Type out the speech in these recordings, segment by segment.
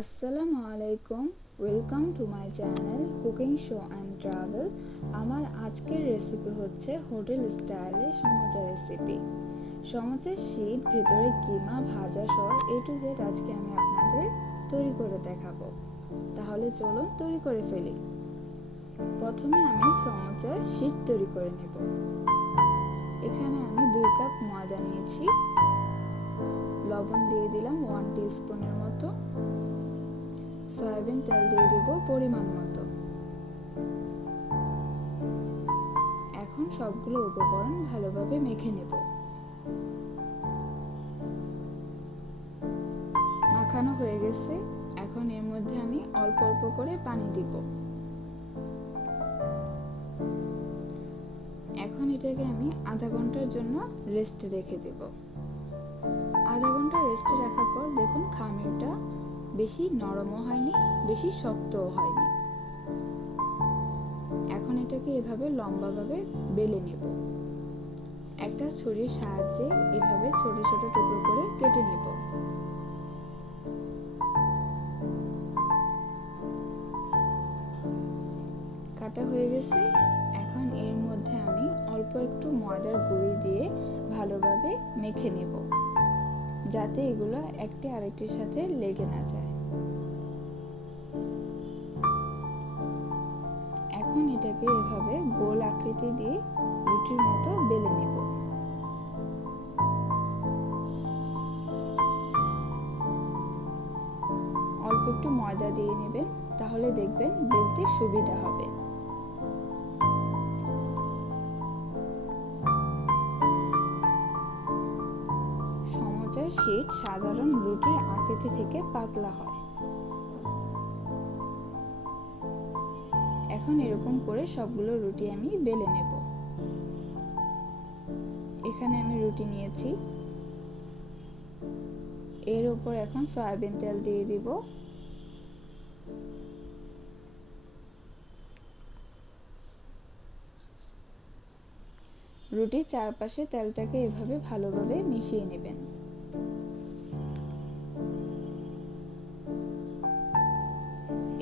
আসসালামু আলাইকুম, welcome to my channel cooking show and travel. আমার আজকের রেসিপি হচ্ছে হোটেল স্টাইলে সমোচা রেসিপি। সমোচার শীট, ভেতরে কিমা, ভাজা সহ A to Z আজকে আমি আপনাদের তৈরি করে দেখাবো। তাহলে চলুন তৈরি করে ফেলি। প্রথমে আমি সমোচার শীট তৈরি করে নেব। এখানে আমি 2 কাপ ময়দা নিয়েছি, লবণ দিয়ে দিলাম 1 টিস্পুনের মতো, সয়াবিন তেল দিয়ে দিব পরিমাণ মতো। এখন সবগুলো উপকরণ ভালোভাবে মেখে নেব। মাখানো হয়ে গেছে, এখন এর মধ্যে আমি অল্প অল্প করে পানি দিব। এখন এটাকে আমি আধা ঘন্টার জন্য রেস্টে রেখে দেব। আধা ঘন্টা রেস্টে রাখার পর দেখুন খামিরটা বেশি নরমও হয়নি, বেশি শক্তও হয়নি। এখন এটাকে এভাবে লম্বাভাবে বেলে নেব। একটা ছুরির সাহায্যে এভাবে ছোট ছোট টুকরো করে কেটে নেব। কাটা হয়ে গেছে, এখন এর মধ্যে আমি অল্প একটু ময়দার গুঁড়ি দিয়ে ভালোভাবে মেখে নেব, যাতে এগুলো একটি আরেকটির সাথে লেগে না যায়। এখন এটাকে এভাবে গোল আকৃতি দিয়ে রুটির মতো বেলে নেব। অল্প একটু ময়দা দিয়ে নেবেন, তাহলে দেখবেন বেলতে সুবিধা হবে। সমোচার শীট সাধারণ রুটির আকৃতি থেকে পাতলা হয়। এখন এরকম করে সবগুলো রুটি আমি বেলে নেব। এখানে আমি রুটি নিয়েছি, এর উপর এখন সয়াবিন তেল দিয়ে দিব। রুটির চারপাশে তেলটাকে এভাবে ভালোভাবে মিশিয়ে নেবেন।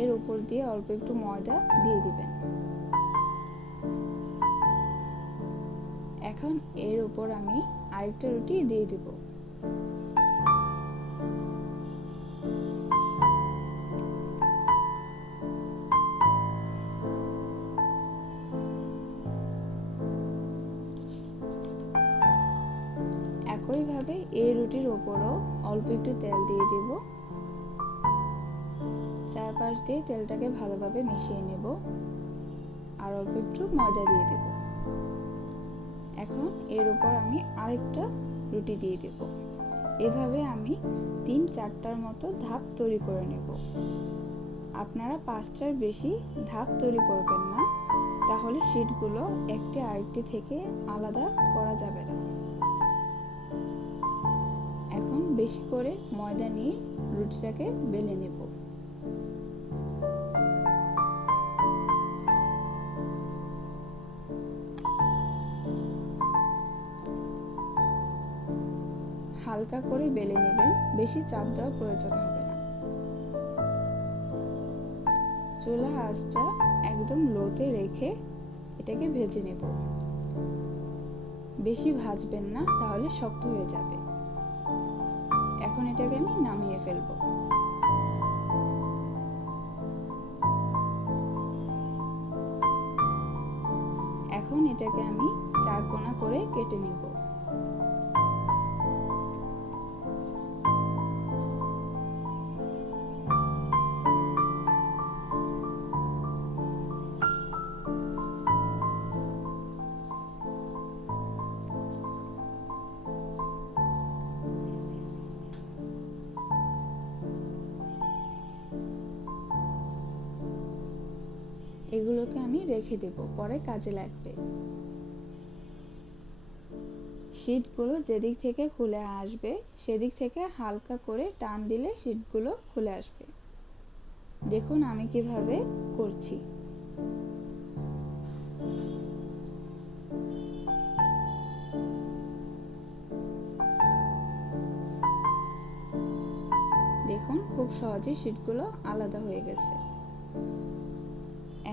এর উপর দিয়ে অল্প একটু ময়দা দিয়ে দিবেন। এখন এর উপর আমি আরেকটা রুটি দিয়ে দিব। একইভাবে এই রুটির উপরও অল্প একটু তেল দিয়ে দিব। চারপাশ দিয়ে তেলটাকে ভালোভাবে মিশিয়ে নেব, আর অল্প একটু ময়দা দিয়ে দেব। এখন এর উপর আমি আরেকটা রুটি দিয়ে দেব। এভাবে আমি 3-4টার মতো ধাপ তৈরি করে নেব। আপনারা 5টার বেশি ধাপ তৈরি করবেন না, তাহলে শীটগুলো একটি আরেকটি থেকে আলাদা করা যাবে না। এখন বেশি করে ময়দা নিয়ে রুটিটাকে বেলে নেব। হালকা করে বেলে নেবেন, বেশি চাপ দেওয়ার প্রয়োজন হবে না। চুলা আঁচটা একদম লোতে রেখে এটাকে ভেজে নেব। বেশি ভাজবেন না, তাহলে শক্ত হয়ে যাবে। এখন এটাকে আমি নামিয়ে ফেলবো। এখন এটাকে আমি 4 কোনা করে কেটে নেব। এগুলোকে আমি রেখে দেব, পরে কাজে লাগবে। শীটগুলো যেদিক থেকে খুলে আসবে সেদিক থেকে হালকা করে টান দিলে শীটগুলো খুলে আসবে। দেখুন আমি কিভাবে করছি। দেখুন খুব সহজেই শীটগুলো আলাদা হয়ে গেছে।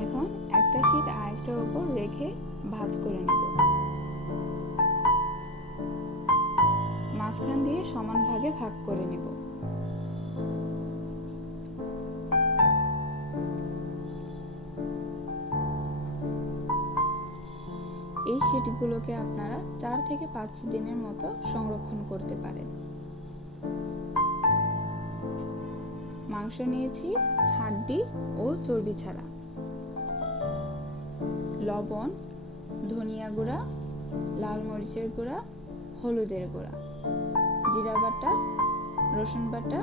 এখন একটা শীট আরেকটার উপর রেখে ভাঁজ করে নেব। মাঝখান দিয়ে সমান ভাগে ভাগ করে নেব। এই শীটগুলোকে আপনারা 4 থেকে 5 দিনের মতো সংরক্ষণ করতে পারেন। মাংস নিয়েছি হাড্ডি ও চর্বি ছাড়া। লবণ, ধনিয়া গুঁড়া, লাল মরিচের গুঁড়া, হলুদের গুঁড়া, জিরা বাটা, রসুন বাটা,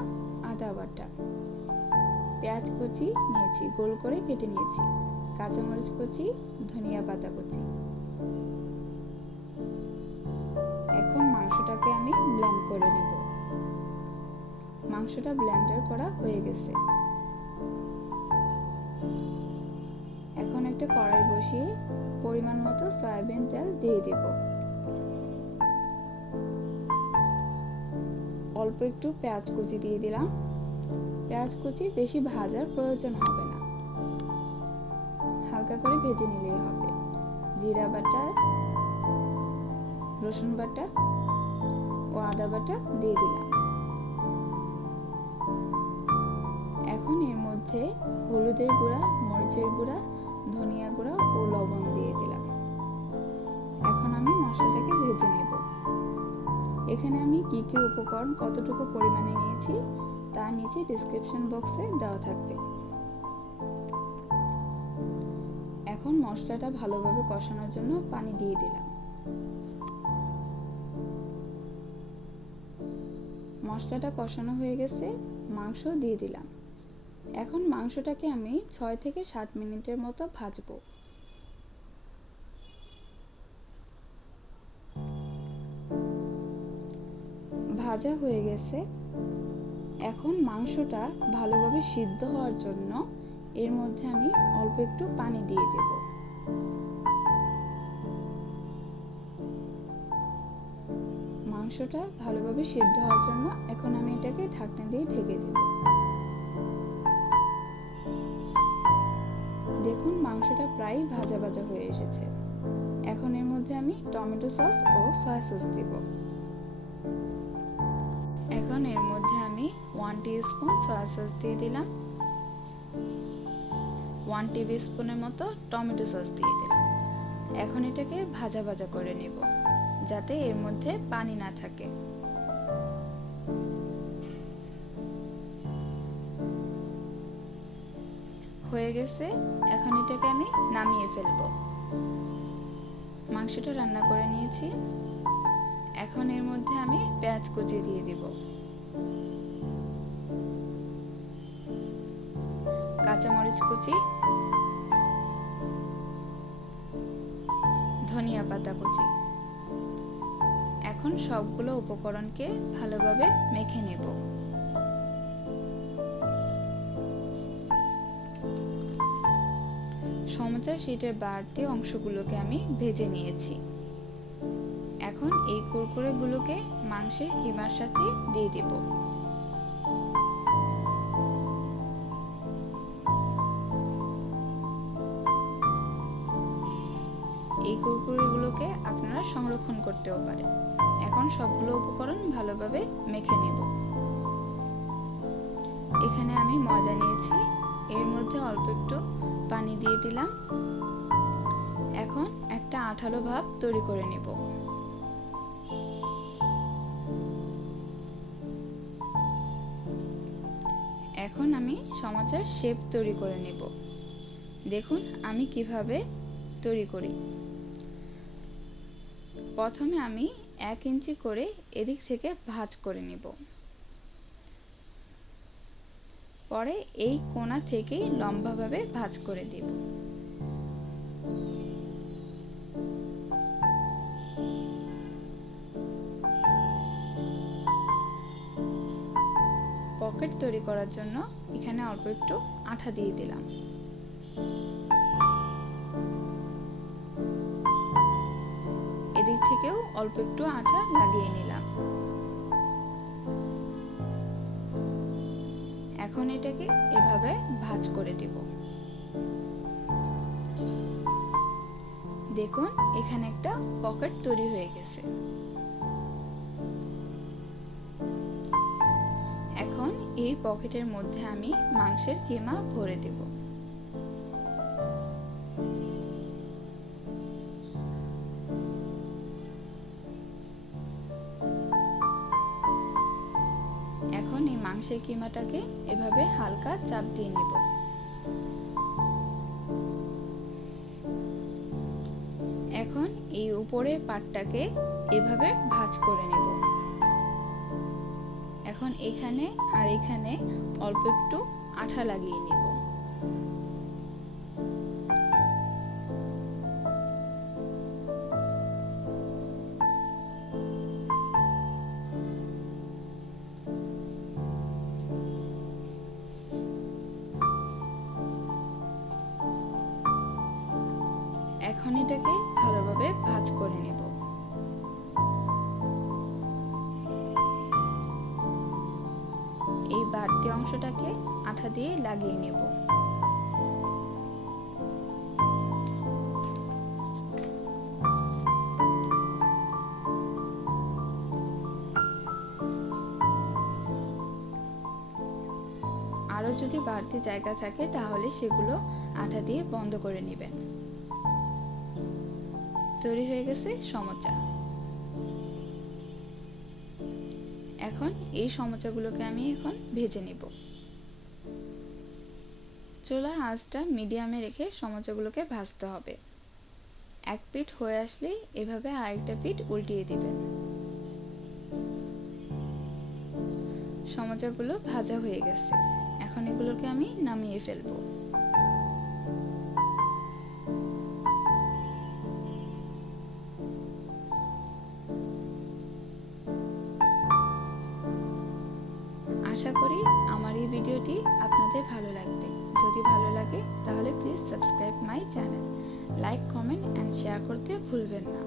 আদা বাটা, পেঁয়াজ কুচি নিয়েছি, গোল করে কেটে নিয়েছি, কাঁচামরিচ কুচি, ধনিয়া পাতা কুচি। এখন মাংসটাকে আমি ব্লেন্ড করে নেব। মাংসটা ব্লেন্ডার করা হয়ে গেছে। এখন একটা কড়াই বসিয়ে পরিমাণ মতো সয়াবিন তেল দিয়ে দিব। অল্প একটু পেঁয়াজ কুচি দিয়ে দিলাম। পেঁয়াজ কুচি বেশি ভাজার প্রয়োজন হবে না, হালকা করে ভেজে নিলেই হবে। জিরা বাটা, রসুন বাটা ও আদা বাটা দিয়ে দিলাম। এখন এর মধ্যে হলুদের গুঁড়া, মরিচের গুঁড়া, ধনিয়া গুঁড়া ও লবণ দিয়ে দিলাম। এখন আমি মশলাটাকে ভেজে নেব। এখানে আমি কি কি উপকরণ কতটুকু পরিমাণে নিয়েছি তা নিচে ডেসক্রিপশন বক্সে দেওয়া থাকবে। এখন মশলাটা ভালোভাবে কষানোর জন্য পানি দিয়ে দিলাম। মশলাটা কষানো হয়ে গেছে, মাংস দিয়ে দিলাম। এখন মাংসটাকে আমি 6 থেকে 7 মিনিটের মতো ভাজবো। ভাজা হয়ে গেছে। এখন মাংসটা ভালোভাবে সিদ্ধ হওয়ার জন্য এর মধ্যে আমি অল্প একটু পানি দিয়ে দেব। মাংসটা ভালোভাবে সিদ্ধ হওয়ার জন্য এখন আমি এটাকে ঢাকনা দিয়ে ঢেকে দেব। দেখুন মাংসটা প্রায় ভাজা ভাজা হয়ে এসেছে। এখন এর মধ্যে আমি টমেটো সস ও সয়া সস দেব। এখন এর মধ্যে আমি 1 টিস্পুন সয়া সস দিয়ে দিলাম। 1 টেবিলস্পুনের মতো টমেটো সস দিয়ে দিলাম। এখন এটাকে ভাজা ভাজা করে নেব যাতে এর মধ্যে পানি না থাকে। হয়ে গেছে। এখন এটাকে আমি নামিয়ে ফেলবো। মাংসটা রান্না করে নিয়েছি। এখন এর মধ্যে আমি পেঁয়াজ কুচি দিয়ে দিব, কাঁচামরিচ কুচি, ধনিয়া পাতা কুচি। এখন সবগুলো উপকরণকে ভালোভাবে মেখে নেব। সমোসার শীটের বাড়তি অংশগুলোকে আমি ভেজে নিয়েছি। এখন এই কুরকুরেগুলোকে মাংসের কিমার সাথে দিয়ে দেব। এই কুরকুরেগুলোকে আপনারা সংরক্ষণ করতেও পারেন। এখন সবগুলো উপকরণ ভালোভাবে মেখে নেব। এখানে আমি ময়দা নিয়েছি, এর মধ্যে অল্প একটু পানি দিয়ে দিলাম। এখন একটা আঠালো ভাব তৈরি করে নেব। এখন আমি সমোসার শেপ তৈরি করে নেব। দেখুন আমি কিভাবে তৈরি করি। প্রথমে আমি 1 ইঞ্চি করে এদিক থেকে ভাঁজ করে নেব। পরে এই কোণা থেকে লম্বাভাবে ভাঁজ করে দেব। পকেট তৈরি করার জন্য এখানে অল্প একটু আঠা দিয়ে দিলাম। এদিক থেকেও অল্প একটু আঠা লাগিয়ে নিলাম। এখন এটাকে এভাবে ভাঁজ করে দিব। দেখুন এখানে একটা পকেট তৈরি হয়ে গেছে। এখন এই পকেটের মধ্যে আমি মাংসের কিমা ভরে দেব। এখন এই মাংসের কিমাটাকে এভাবে হালকা চাপ দিয়ে নিব। এখন এই উপরের পাটটাকে এভাবে ভাঁজ করে নেব। এখন এখানে আর এখানে অল্প একটু আঠা লাগিয়ে নিব। এখন এটাকে ভালোভাবে ভাঁজ করে নেব। এই বাড়তি অংশটাকে আঠা দিয়ে লাগিয়ে নেব। আরো যদি বাড়তি জায়গা থাকে তাহলে সেগুলো আঠা দিয়ে বন্ধ করে নেবেন। তৈরি হয়ে গেছে সমোচা। এখন এই সমোচাগুলোকে আমি এখন ভেজে নিব। চুলা আঁচটা মিডিয়ামে রেখে সমোচাগুলোকে ভাজতে হবে। এক পিঠ হয়ে আসলেই এভাবে আরেকটা পিঠ উল্টিয়ে দিবেন। সমোচাগুলো ভাজা হয়ে গেছে। এখন এগুলোকে আমি নামিয়ে ফেলবো। আশা করি আমার এই ভিডিওটি আপনাদের ভালো লাগবে। যদি ভালো লাগে তাহলে please subscribe my channel, like, comment and share করতে ভুলবেন না।